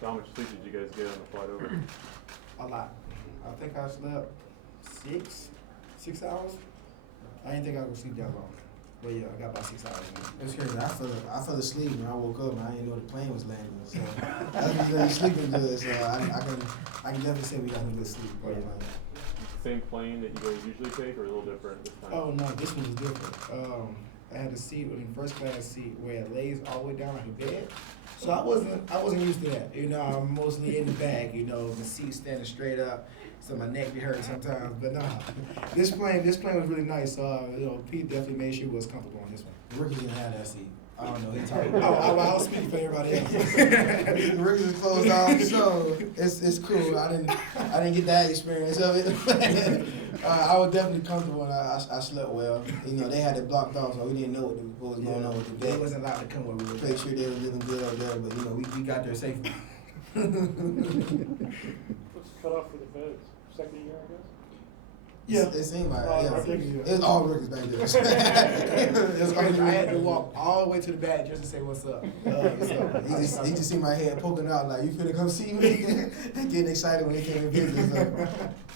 So how much sleep did you guys get on the flight over? A lot. I think I slept 6 hours. I didn't think I would sleep that long. But yeah, I got about 6 hours. It's crazy. I fell asleep when I woke up and I didn't know the plane was landing. So that's because sleeping good. So I can definitely say we got some good sleep. Oh, yeah. Same plane that you guys usually take, or a little different this time? Oh no, this one was different. I had a seat in the first class seat where it lays all the way down like a bed. So I wasn't used to that. You know, I'm mostly in the back. You know, the seat standing straight up, so my neck be hurting sometimes. But nah, this plane was really nice. You know, Pete definitely made sure he was comfortable on this one. The rookies didn't have that seat. I don't know. He talking I about. was speaking for everybody else. The rookies is closed off, so it's cool. I didn't get that experience of it. I was definitely comfortable and I slept well. You know, they had it blocked off, so we didn't know what was going on with the They deck. wasn't allowed to come over. Make sure they were living good out there, but you know, we got there safely. What's the cutoff for the feds? Second year, I guess? Yeah. It seemed like I yeah. think It was all rookies back there. It was crazy. I had to walk all the way to the back just to say what's up. He just see my head poking out like, you finna come see me? And getting excited when they came and visit.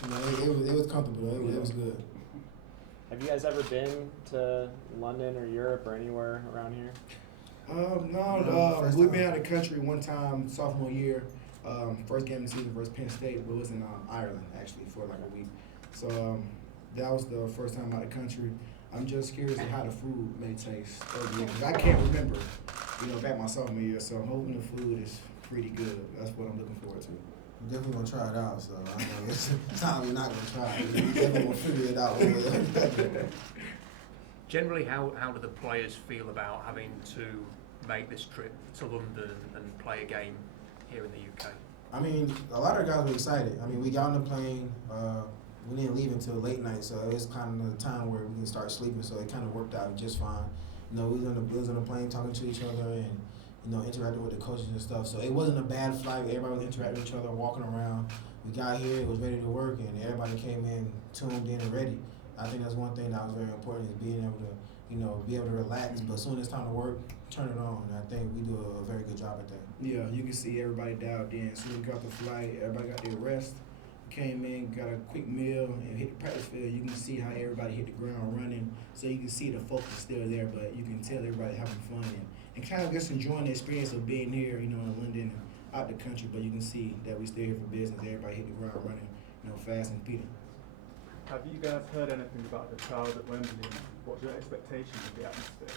So, you know, it was comfortable. It was good. Have you guys ever been to London or Europe or anywhere around here? No, we've been out of the country one time sophomore year. First game of the season versus Penn State, but it was in Ireland actually for like a week. So that was the first time out of the country. I'm just curious of how the food may taste over here. 'Cause I can't remember, you know, back my sophomore year. So I'm hoping the food is pretty good. That's what I'm looking forward to. We're definitely gonna try it out. So I know it's time we're not gonna try it. We definitely gonna figure it out. One way. Generally, how do the players feel about having to make this trip to London and play a game here in the UK? I mean, a lot of the guys were excited. I mean, we got on the plane. We didn't leave until late night, so it was kind of the time where we can start sleeping. So it kind of worked out just fine. You know, we was on the plane talking to each other and you know interacting with the coaches and stuff. So it wasn't a bad flight. Everybody was interacting with each other, walking around. We got here, it was ready to work, and everybody came in tuned in and ready. I think that's one thing that was very important is being able to, be able to relax. But as soon as it's time to work, turn it on. And I think we do a very good job at that. Yeah, you can see everybody dialed in. As soon as we got the flight, everybody got their rest. Came in, got a quick meal, and hit the practice field. You can see how everybody hit the ground running. So you can see the focus still there, but you can tell everybody having fun and kind of just enjoying the experience of being here, you know, in London and out the country. But you can see that we still here for business. Everybody hit the ground running, you know, fast and competing. Have you guys heard anything about the crowd at Wembley? What's your expectation of the atmosphere?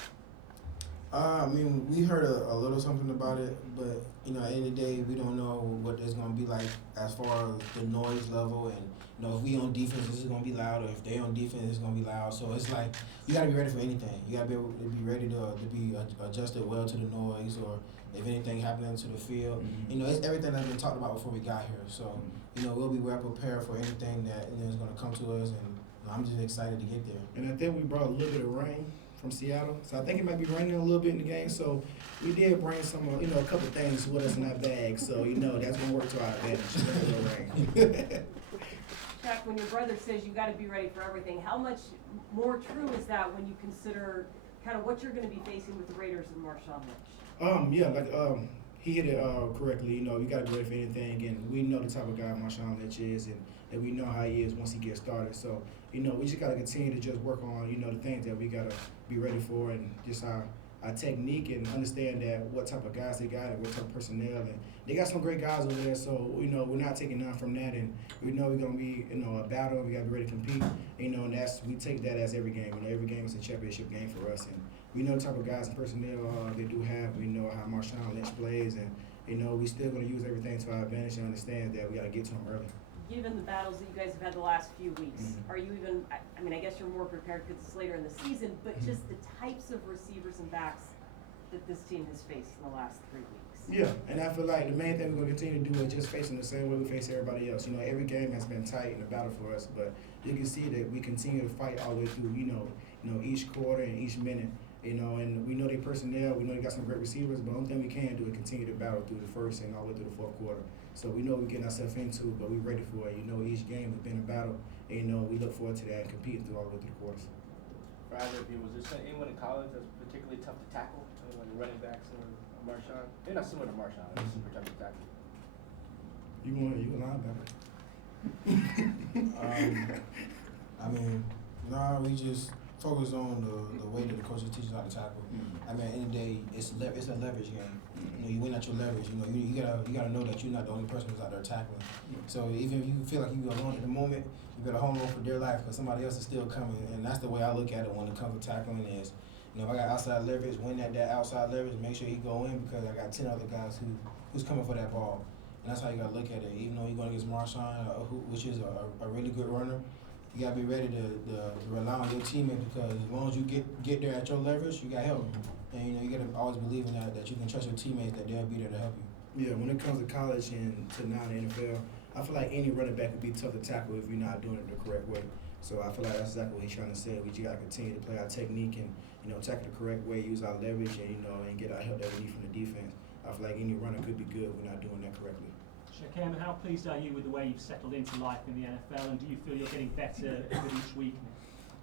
I mean, we heard a little something about it, but you know, at the end of the day, we don't know what it's gonna be like as far as the noise level, and you know, if we on defense, this is gonna be loud, or if they on defense, it's gonna be loud. So it's like you gotta be ready for anything. You gotta be able to be ready to be adjusted well to the noise, or if anything happening to the field. Mm-hmm. You know, it's everything that's been talked about before we got here. So you know, we'll be well prepared for anything that is gonna come to us, and I'm just excited to get there. And I think we brought a little bit of rain from Seattle, so I think it might be raining a little bit in the game. So we did bring some, a couple things with us in our bag. So that's gonna work to our advantage. A little rain. Shaq, when your brother says you got to be ready for everything, how much more true is that when you consider kind of what you're going to be facing with the Raiders and Marshawn Lynch? He hit it correctly. You got to be ready for anything, and we know the type of guy Marshawn Lynch is, and we know how he is once he gets started. So we just got to continue to just work on the things that we got to be ready for, and just our technique, and understand that what type of guys they got and what type of personnel, and they got some great guys over there. So we're not taking none from that, and we know we're gonna be a battle. We got to be ready to compete. And we take that as every game. Every game is a championship game for us, and we know the type of guys and personnel they do have. We know how Marshawn Lynch plays, and we still gonna use everything to our advantage and understand that we got to get to him early. Given the battles that you guys have had the last few weeks, are you even, I guess you're more prepared because it's later in the season, but just the types of receivers and backs that this team has faced in the last 3 weeks? Yeah, and I feel like the main thing we're going to continue to do is just face them the same way we face everybody else. Every game has been tight in the battle for us, but you can see that we continue to fight all the way through, each quarter and each minute. And we know their personnel, we know they got some great receivers, but the only thing we can do is continue to battle through the first and all the way through the fourth quarter. So we know we're getting ourselves into, but we're ready for it. Each game has been a battle, and we look forward to that and competing through all the way through the quarters. For either of you, was there anyone in college that's particularly tough to tackle? Like running backs or Marshawn? They're not similar to Marshawn, they're super tough to tackle. You a linebacker. I mean, nah, we just focus on the way that the coaches teach us how to tackle. I mean, at the end of the day, it's a leverage game. You know, you win at your leverage. You know, you gotta know that you're not the only person who's out there tackling. So even if you feel like you're alone at the moment, you better hold on for dear life because somebody else is still coming. And that's the way I look at it when it comes to tackling is, you know, if I got outside leverage, win that outside leverage, make sure he go in because I got 10 other guys who's coming for that ball. And that's how you gotta look at it. Even though you're going against Marshawn, which is a really good runner, you gotta be ready to rely on your teammate because as long as you get there at your leverage, you got help. And you know you gotta always believe in that you can trust your teammates that they'll be there to help you. Yeah, when it comes to college and to now the NFL, I feel like any running back would be tough to tackle if you're not doing it the correct way. So I feel like that's exactly what he's trying to say. We just gotta continue to play our technique and tackle the correct way, use our leverage, and get our help that we need from the defense. I feel like any runner could be good if we're not doing that correctly. Shaquem, how pleased are you with the way you've settled into life in the NFL, and do you feel you're getting better with each week?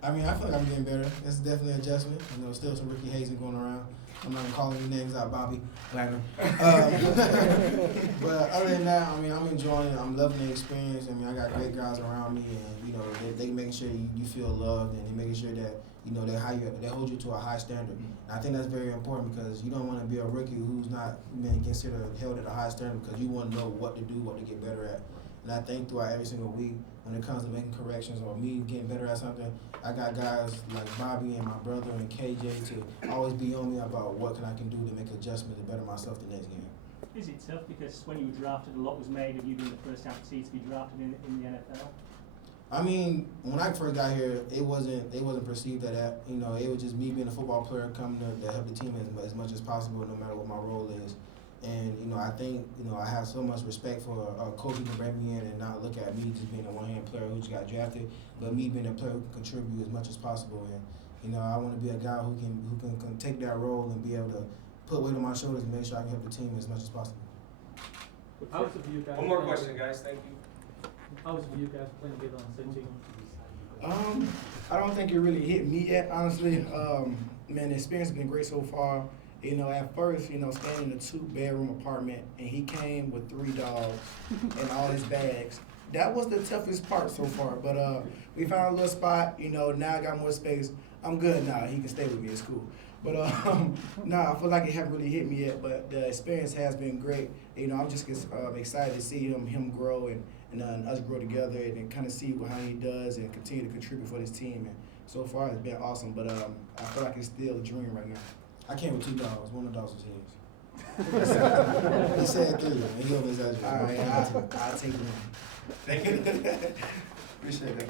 I mean, I feel like I'm getting better. It's definitely an adjustment. You know, still some Ricky Hazing going around. I'm not gonna call any names out, Bobby Wagner. But other than that, I mean, I'm enjoying it. I'm loving the experience. I mean, I got great guys around me, and you know, they making sure you feel loved, and they making sure that they hold you to a high standard. And I think that's very important because you don't want to be a rookie who's not being considered held at a high standard because you want to know what to do, what to get better at. And I think throughout every single week, when it comes to making corrections or me getting better at something, I got guys like Bobby and my brother and KJ to always be on me about what I can do to make adjustments to better myself the next game. Is it tough because when you were drafted, a lot was made of you being the first amputee to be drafted in the NFL? I mean, when I first got here, it wasn't perceived that. You know, it was just me being a football player coming to help the team as much as possible, no matter what my role is. And, you know, I think, I have so much respect for a coach who can bring me in and not look at me just being a one-hand player who just got drafted, but me being a player who can contribute as much as possible. And, I want to be a guy who can take that role and be able to put weight on my shoulders and make sure I can help the team as much as possible. One more question, guys. Thank you. How was it for you guys playing together on the same team? I don't think it really hit me yet, honestly. Man, the experience has been great so far. At first, staying in a 2-bedroom apartment, and he came with 3 dogs and all his bags. That was the toughest part so far, but we found a little spot. Now I got more space. I'm good now. He can stay with me at school. But I feel like it hasn't really hit me yet. But the experience has been great. I'm just excited to see him grow and us grow together and kind of see how he does and continue to contribute for this team. And so far, it's been awesome. But I feel like it's still a dream right now. I came with 2 dogs. One of the dogs was his. He said 3, and he over exaggerated. All right, I'll take one. Thank you. Appreciate that.